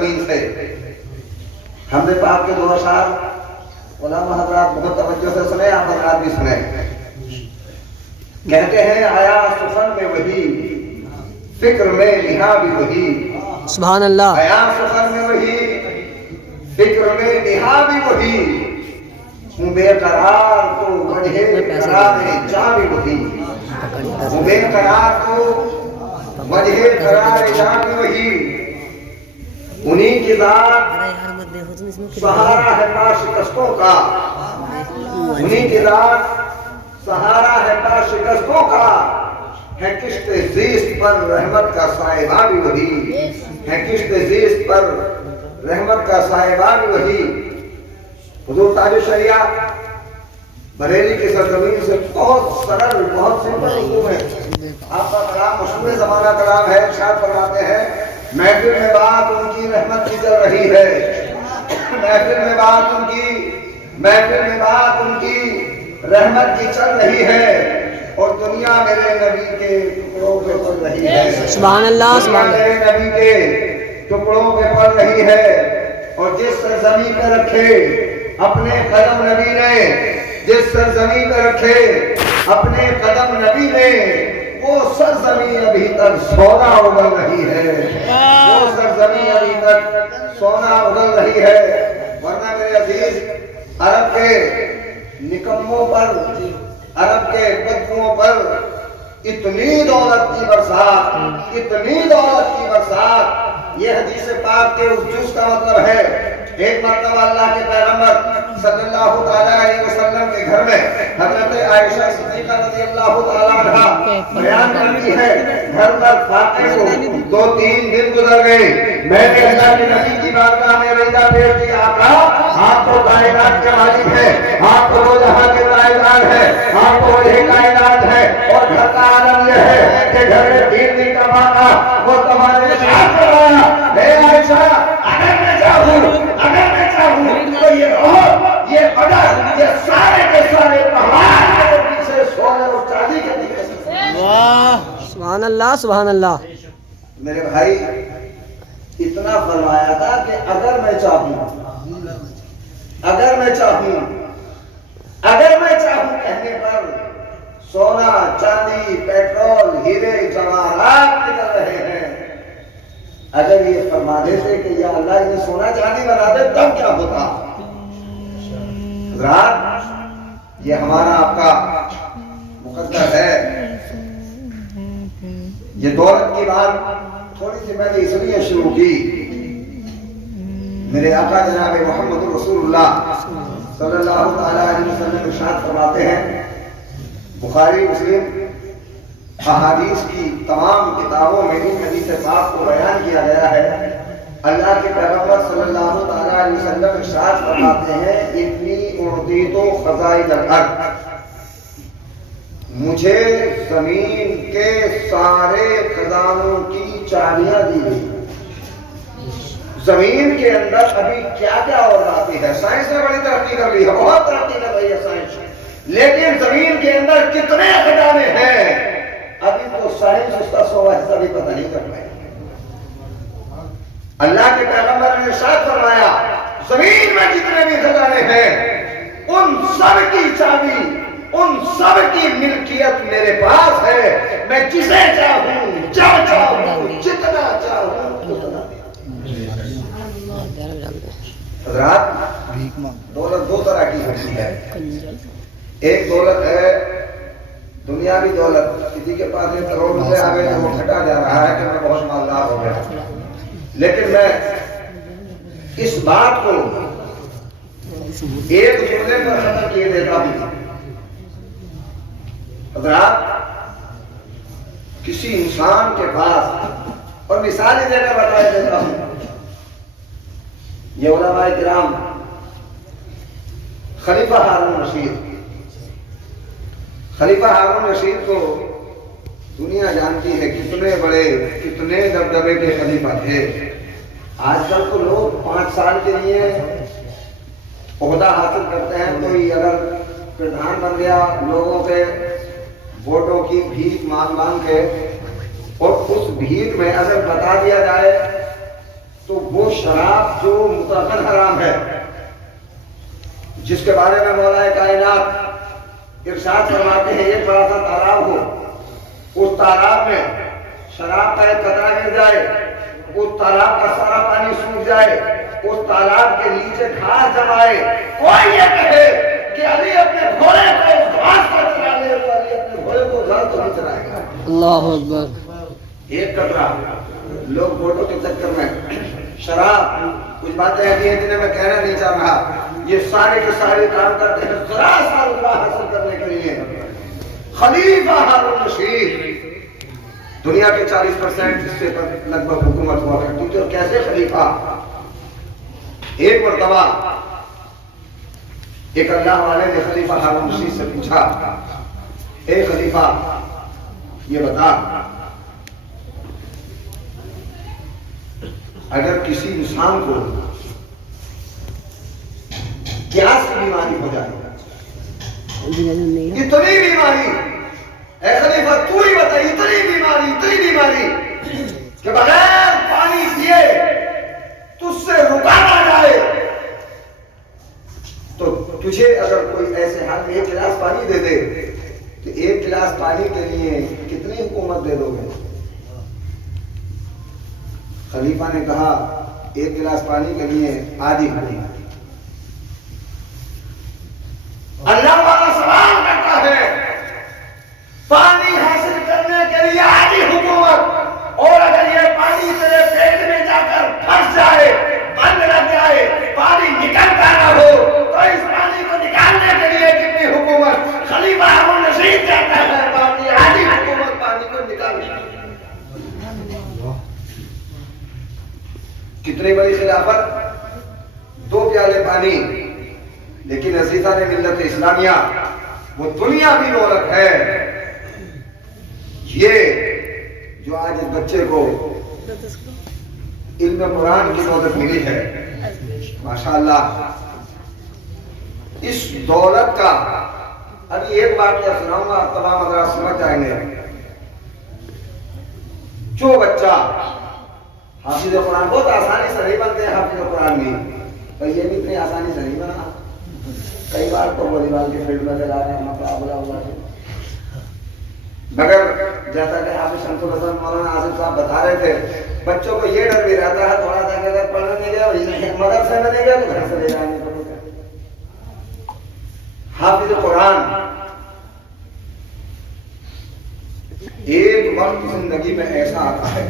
زمین سے. حمد پاک کے 2 اشعار علماء حضرات بہت توجہ سے سنیں, آپ حضرات بھی سنیں. کہتے ہیں آیا سخن میں وہی, فکر میں نہا بھی وہی. سبحان اللہ. آیا سخن میں وہی, فکر میں نہا بھی وہی. ہوں بے قرار تو وجہ قرار جا بھی وہی. ہوں بے قرار تو وجہ قرار جا بھی وہی. انہی کی ذات سہارا ہے پا شکستوں کا. انہی کی ذات سہارا ہے پا شکستوں کا. ہے کشت زیست پر رحمت کا صاحبہ بھی وہی. ہے کشت زیست پر رحمت کا صاحبہ بھی وہی. حضور تاج الشریعہ بریلی کی سرزمین سے بہت سرل, بہت سمپل اردو میں آپ کا کلام مشہور زمانہ کلام ہے. ارشاد فرماتے ہیں محفل میں بات ان کی رحمت کی چل رہی ہے. محفل میں بات ان کی, محفل میں بات ان کی رحمت کی چل رہی ہے. اور دنیا میرے نبی کے ٹکڑوں پہ پل رہی ہے. سبحان اللہ. دنیا میرے نبی کے ٹکڑوں پہ پل رہی ہے. اور جس سرزمین پہ رکھے اپنے قدم نبی نے, جس سرزمین پہ رکھے اپنے قدم نبی نے, وہ سرزمین ابھی تک سونا اگل رہی ہے. وہ سرزمین ابھی تک سونا اگل رہی ہے. ورنہ میرے عزیز عرب کے نکموں پر, عرب کے بدبوؤں پر اتنی دولت کی برسات, اتنی دولت کی برسات. یہ حدیث پاک کے اس جز کا مطلب ہے. ایک مرتبہ اللہ کے پیغمبر صلی اللہ تعالیٰ علیہ وسلم کے گھر میں حضرت عائشہ صدیقہ رضی اللہ تعالیٰ عنہ بیان کرتی ہے, گھر پر فاقے کو 2-3 دن گزر گئے. میں نے اللہ کے نبی کی بارگاہ میں رضا پیش کی, آقا آپ تو کائنات کے مالک ہیں, آپ تو وہ جہاں کے تاجدار ہیں, آپ تو وہی کائنات ہے. اور گھر کا عالم یہ ہے کہ گھر میں 3 دن کا واقعہ وہ تمہارے ساتھ کرایا. اے عائشہ اگر میں چاہوں, اگر میں چاہوں تو یہ رہو, یہ قدر, یہ سارے کے سارے پہاڑ کے پیچھے سونے اور چاندی کے پیچھے. واہ, سبحان اللہ, سبحان اللہ. میرے بھائی اتنا فرمایا تھا کہ اگر میں چاہوں, اگر میں چاہوں, اگر میں چاہوں کہنے پر سونا, چاندی, پیٹرول, ہیرے جواہرات نکل رہے ہیں. اگر یہ فرما دیتے کہ یا اللہ انہیں سونا چاندی بنا دے تب کیا ہوتا. حضرات یہ ہمارا آپ کا مقدر ہے. یہ دولت کی بات تھوڑی سی میں نے اس لیے شروع کی. میرے آقا جناب محمد رسول اللہ صلی اللہ تعالیٰ علیہ وسلم ارشاد فرماتے ہیں, بخاری مسلم احادیث کی تمام کتابوں میں ان حدیث پاک کو بیان کیا گیا ہے. اللہ کے پیغمبر صلی اللہ تعالیٰ علیہ وسلم ارشاد فرماتے ہیں اتنی اعطیت خزائن الارض, مجھے زمین کے سارے خزانوں کی چابیاں دی گئی. زمین کے اندر ابھی کیا کیا اور آتی ہے. سائنس نے بڑی ترقی کر لی ہے, بہت ترقی کر رہی ہے سائنس, لیکن زمین کے اندر کتنے خزانے ہیں ابھی تو سائنس اس کا 100% بھی پتہ نہیں کر پائے. اللہ کے پیغمبر نے ارشاد فرمایا زمین میں جتنے بھی خزانے ہیں ان سب کی چابی, ان سب کی ملکیت میرے پاس ہے. میں جسے چاہوں, جب چاہوں, جتنا چاہوں اتنا. حضرات دولت 2 طرح کی ہوتی ہے. ایک دولت ہے دنیاوی دولت, کسی کے پاس 1 کروڑ روپے آ گئے تو وہ کھٹا جا رہا ہے کہ میں بہت مالدار ہو گیا. لیکن میں اس بات کو ایک جملے پر ختم کیے دیتا ہوں. حضرات کسی انسان کے پاس, اور مثال دے کر بتا دیتا ہوں, یہ علماء کرام خلیفہ ہارون رشید, خلیفہ ہارون رشید کو دنیا جانتی ہے کتنے بڑے, کتنے دبدبے کے خلیفہ تھے. آج کل تو لوگ 5 سال کے لیے عہدہ حاصل کرتے ہیں, کوئی اگر پردھان بن گیا لوگوں کے ووٹوں کی بھیک مانگ مانگ کے, اور اس بھیک میں اگر بتا دیا جائے تو وہ شراب جو مطلقاً حرام ہے، جس کے بارے میں مولا کائنات ارشاد فرماتے ہیں ایک بڑا سا تالاب ہو، اس تالاب میں شراب کا ایک قطرہ گر جائے، اس تالاب کا سارا پانی سوکھ جائے، اس تالاب کے نیچے گھاس جمائے، کوئی یہ کہے کہ علی اپنے گھوڑے کو اس گھاس پر چلا لے تو علی اپنے گھوڑے کو گھر تو نہیں چلائے گا۔ اللہ اکبر۔ ایک قطرہ، لوگ فوٹو کے چکر میں شراب، کچھ باتیں ایسی ہیں جنہیں میں کہنا نہیں چاہ رہا، یہ سارے کے سارے کام کرتے ہیں ذرا سا رتبہ حاصل کرنے کے لیے۔ خلیفہ ہارون رشید، دنیا کے 40% حصے پر لگ بھگ حکومت ہوا کرتی تھی، اور کیسے خلیفہ؟ ایک مرتبہ ایک اللہ والے نے خلیفہ ہارون رشید سے پوچھا، اے خلیفہ یہ بتا، اگر کسی انسان کو گیس کی بیماری ہو جائے، اتنی بیماری، اے خلیفہ تو ہی بتا، اتنی بیماری کہ بغیر پانی پیے تجھ سے رکا نہ جائے، تو تجھے اگر کوئی ایسے حال میں ایک گلاس پانی دے دے تو ایک گلاس پانی کے لیے کتنی حکومت دے دو گے؟ خلیفہ نے کہا ایک گلاس پانی کے لیے آدھی حکومت۔ اللہ والا سوال کرتا ہے، پانی حاصل کرنے کے لیے آدھی حکومت، اور اگر یہ پانی تیرے پیٹ میں جا کر پھنس جائے، بند لگ جائے، پانی نکلتا نہ ہو، تو اس پانی کو نکالنے کے لیے کتنی حکومت؟ خلیفہ ہارون رشید کہتا ہے باقی آدھی حکومت پانی کو نکالنے۔ کتنی بڑی خلافت، 2 پیالے پانی، لیکن عزیزان ملت اسلامیہ وہ دنیا بھی دولت ہے۔ یہ جو آج اس بچے کو علم قرآن کی دولت ملی ہے، ماشاءاللہ، اس دولت کا ابھی ایک واقعہ سناؤں گا، تمام حضرات سمجھ جائیں گے۔ جو بچہ حافظ قرآن، بہت آسانی سے نہیں بنتے ہیں حافظ قرآن بھی، پر یہ بھی اتنی آسانی سے نہیں بنا، کئی بار تو والی بال کے فیلڈ میں لگا رہے ہیں، مقابلہ ہوا ہے، مگر جیسا کہ حافظ شمس الحسن مولانا آصف صاحب بتا رہے تھے، بچوں کو یہ ڈر بھی رہتا ہے تھوڑا سا کہ اگر پڑھنے نہیں گیا، مدرسے میں نہیں گیا تو گھر سے لے جانے کو۔ حافظ قرآن ایک وقت زندگی میں ایسا آتا ہے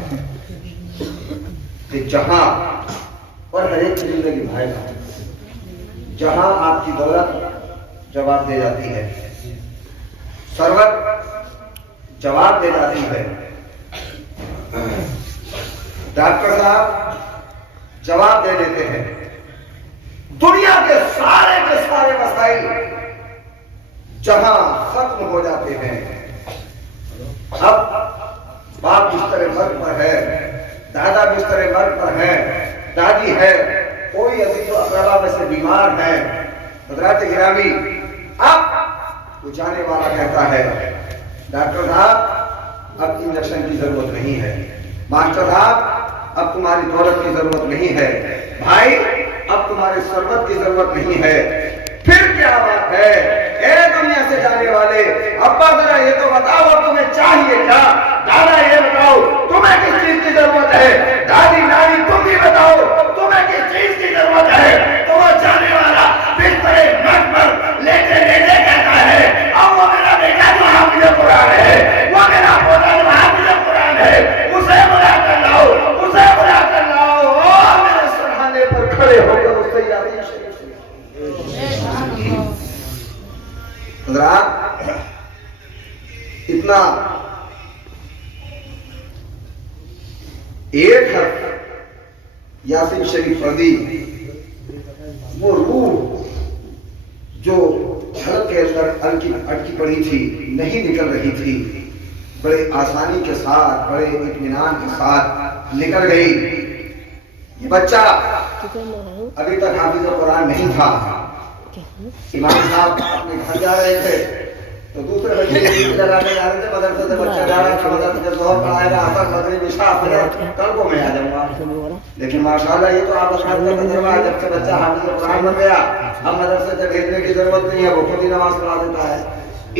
کہ جہاں، اور ہر ایک کی زندگی بھائی گا، جہاں آپ کی دولت جواب دے جاتی ہے، ثروت جواب دے جاتی ہے، ڈاکٹر صاحب جواب دے دیتے ہیں، دنیا کے سارے مسائل جہاں ختم ہو جاتے ہیں، اب باپ بستر مرگ پر ہے، دادا بستر مرگ پر ہے، دادی ہے، کوئی عزیز و اقربا میں سے بیمار ہے، حضرات گرامی، اب وہ جانے والا کہتا ہے ڈاکٹر صاحب اب انجیکشن کی ضرورت نہیں ہے، ماسٹر صاحب اب تمہاری دولت کی ضرورت نہیں ہے، بھائی اب تمہاری ثروت کی ضرورت نہیں ہے، پھر کیا بات ہے؟ اے دنیا سے جانے والے، ابا ذرا یہ تو بتاؤ اب تمہیں چاہیے کیا؟ دادا یہ بتاؤ تمہیں کس چیز کی ضرورت ہے؟ دادی نانی تم بھی بتاؤ تمہیں کس چیز کی ضرورت ہے؟ تو وہ جانے والا بستر مرگ پر لیٹے لیٹے کہتا ہے اب وہ میرا بیٹا جو حافظ قرآن ہے، وہ میرا پوتا جو حافظ قرآن ہے، اسے بلا کر لاؤ، اسے بلا کر لاؤ، اور میرے سرحانے پر کھڑے ہو کر اس سے یادیں شریف حضرات، اتنا ایک حرف یاسین شریف پڑھی، وہ روح جو حلق کے اندر اٹکی پڑی تھی نہیں نکل رہی تھی، بڑے آسانی کے ساتھ، بڑے اطمینان کے ساتھ نکل گئی۔ یہ بچہ ابھی تک حافظ قرآن نہیں تھا، امام صاحب اپنے گھر جا رہے تھے، تو دوسرے بچے لگانے جا رہے تھے مدرسے سے بچہ جا رہا تھا مدرسے سے ظہر پڑھائے گا عصر مغرب عشاء فجر کل کو میں آ جاؤں گا لیکن ماشاءاللہ یہ تو آپ کا تجربہ ہے جب سے بچہ حافظ قرآن بن گیا اب مدرسے سے بھیجنے کی ضرورت نہیں ہے وہ خود ہی نماز پڑھا دیتا ہے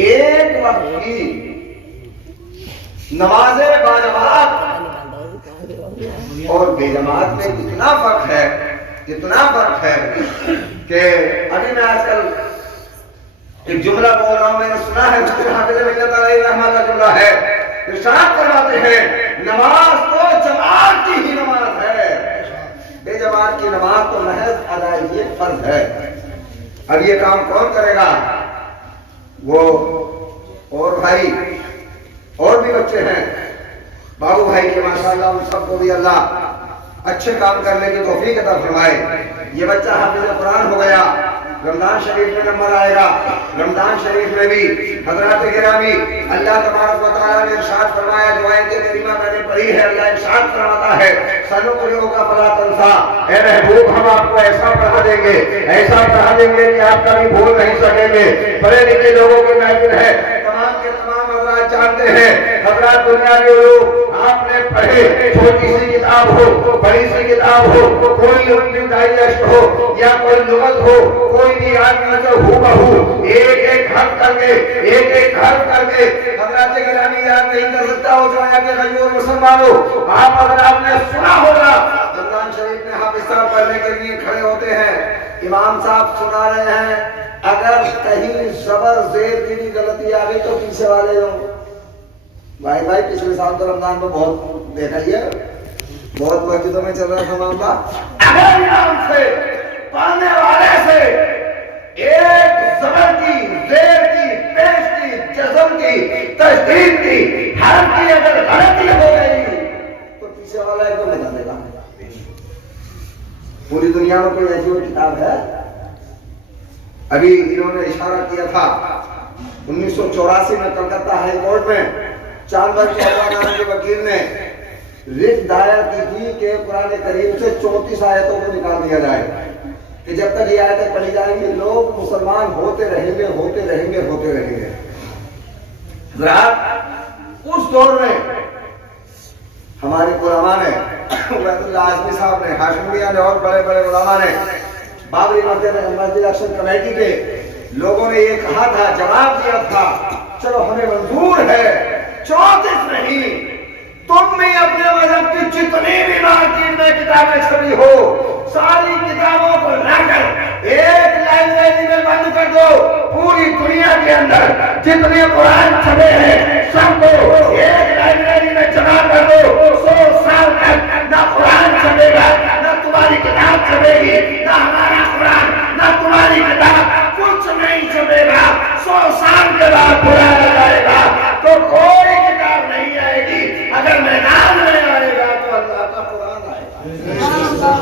ایک وقت کی نماز باجماعت اور بے جماعت میں اتنا فرق ہے کہ ابھی میں آج کل ایک جملہ بول رہا ہوں میں نے سنا ہے حافظ ملت علیہ رحمہ کا جملہ ہے ارشاد فرماتے ہیں نماز تو جماعت کی ہی نماز ہے بے جماعت کی نماز تو محض ادائیگی فرض ہے اب یہ کام کون کرے گا وہ اور بھائی اور بھی بچے ہیں بابو بھائی کے ماشاءاللہ ان سب کو بھی اللہ اچھے کام کرنے کی توفیق عطا فرمائے یہ بچہ حافظ قرآن ہو گیا رمضان شریف میں نمبر آئے گا رمضان شریف میں بھی حضرات گرامی اللہ تبارک و تعالیٰ نے ارشاد فرمایا جو آیت کریمہ میں نے پڑھی ہے اللہ ارشاد فرماتا ہے سنقرئک فلا تنسى اے محبوب ہم آپ کو ایسا پڑھا دیں گے کہ آپ کبھی بھول نہیں سکیں گے پڑھے لکھے لوگوں کی محفل ہے تمام کے تمام حضرات جانتے ہیں حضرات دنیا کے لوگ آپ نے پڑھے چھوٹی سی کتاب ہو بڑی سی کتاب ہو کوئی اردو ڈائجسٹ ہو یا کوئی لغت ہو کوئی بھی آدمی جو ہو بہو ایک حرف کر کے حضرات گرامی یاد نہیں کر سکتا ہو جو آیا کہ غیور مسلمانوں آپ اگر آپ نے سنا ہوگا رمضان شریف میں حافظ صاحب پڑھنے کے لیے کھڑے ہوتے ہیں امام صاحب سنا رہے ہیں اگر کہیں زبر زیر کی بھی غلطی آ گئی تو پیچھے والے ہوں بھائی پچھلے سال تو رمضان میں بہت دیکھا ہی ہے بہت مسجدوں میں چل رہا تھا معاملہ اگر امام سے پڑھنے والے سے ایک زبر کی زیر کی پیش کی جزم کی تشدید کی حرف کی اگر غلطی ہو گئی تو پیچھے والا ایک دم بتا دے گا پوری دنیا میں کوئی ایسی کتاب ہے ابھی انہوں نے اشارہ کیا تھا 1984 میں کلکتہ ہائی کورٹ میں چاندر چوہدری نام کے وکیل نے رٹ دائر کی تھی کہ قرآن کریم سے 34 آیتوں کو نکال دیا جائے کہ جب تک یہ آیتیں پڑھی جائیں گی لوگ مسلمان ہوتے رہیں گے اس دور میں ہمارے علماء نے عبید اللہ اعظمی صاحب نے ہاشمیہ نے اور بڑے بڑے علماء نے بابری مسجد ایکشن کمیٹی کے لوگوں نے یہ کہا تھا جواب دیا تھا چلو ہمیں منظور ہے 34 نہیں تم بھی اپنے مذہب کی جتنی بھی مارکیٹ میں کتابیں چھپی ہو ساری کتابوں کو لا کر ایک لائبریری میں بند کر دو پوری دنیا کے اندر جتنے قرآن چھپے ہیں سب کو ایک لائبریری میں جمع کر دو 100 سال تک نہ قرآن چھپے گا نہ تمہاری کتاب چھپے گی نہ ہمارا قرآن نہ تمہاری کتاب کچھ نہیں چھپے گا 100 سال کے بعد قرآن آئے گا تو کوئی کتاب نہیں آئے گی اگر میدان میں آئے گا تو اللہ کا قرآن آئے گا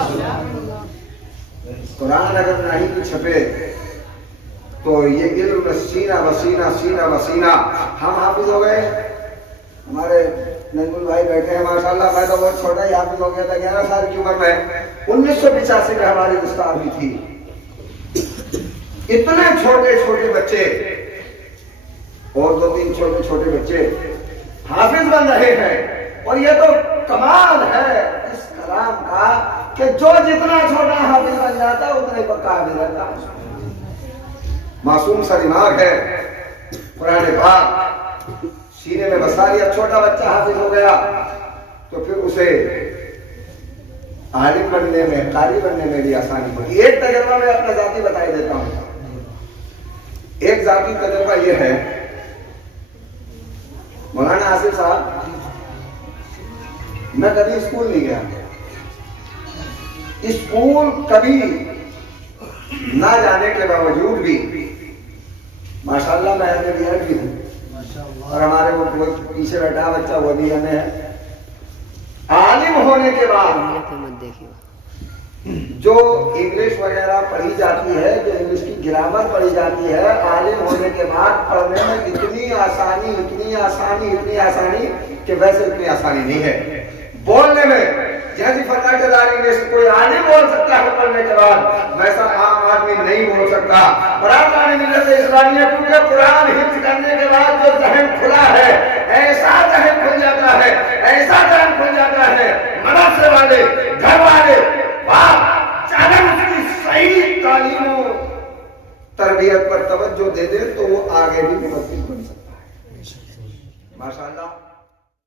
قرآن اگر نہیں بھی چھپے تو یہ علم سینہ وسینہ ہم حافظ ہو گئے ہمارے نجم بھائی بیٹھے ہیں ماشاءاللہ میں تو بہت چھوٹا ہی حافظ ہو گیا تھا 11 سال کی عمر میں 1985 میں ہماری دستار بھی تھی اتنے چھوٹے بچے اور 2-3 چھوٹے بچے حافظ بن رہے ہیں اور یہ تو کمال ہے اس کلام کا کہ جو جتنا چھوٹا حافظ بن جاتا ہے اتنے پر قابل رہتا ہے معصوم سا دماغ ہے قرآن پاک سینے میں بسا لیا چھوٹا بچہ حافظ ہو گیا تو پھر اسے عالم بننے میں قاری بننے میں بھی آسانی ہوگی ایک تجربہ میں اپنا ذاتی بتائی دیتا ہوں ایک ذاتی تجربہ یہ ہے مولانا آصف صاحب میں کبھی اسکول نہیں گیا اسکول کبھی نہ جانے کے باوجود بھی ماشاءاللہ میں ایم بھی ہوں اور ہمارے وہ پیچھے بیٹھا بچہ وہ بھی ہمیں ہے عالم ہونے کے بعد جو انگلش وغیرہ پڑھی جاتی ہے جو انگلش کی گرامر پڑھی جاتی ہے عالم ہونے کے بعد پڑھنے میں اتنی آسانی کہ ویسے اتنی آسانی نہیں ہے بولنے میں جیسی فرمائے انگلش کوئی عالم بول سکتا ہے پڑھنے کے بعد ویسا عام آدمی نہیں بول سکتا. قرآن ملت اسلامیہ کیونکہ قرآن حفظ کرنے کے بعد جو ذہن کھلا ہے، ایسا ذہن کھل جاتا ہے، ایسا ذہن کھل جاتا ہے، مدرسے والے، گھر والے، باپ چاہے اس کی صحیح تعلیم و تربیت پر توجہ دے دے تو وہ آگے بھی مفید بن سکتا ہے. ماشاءاللہ.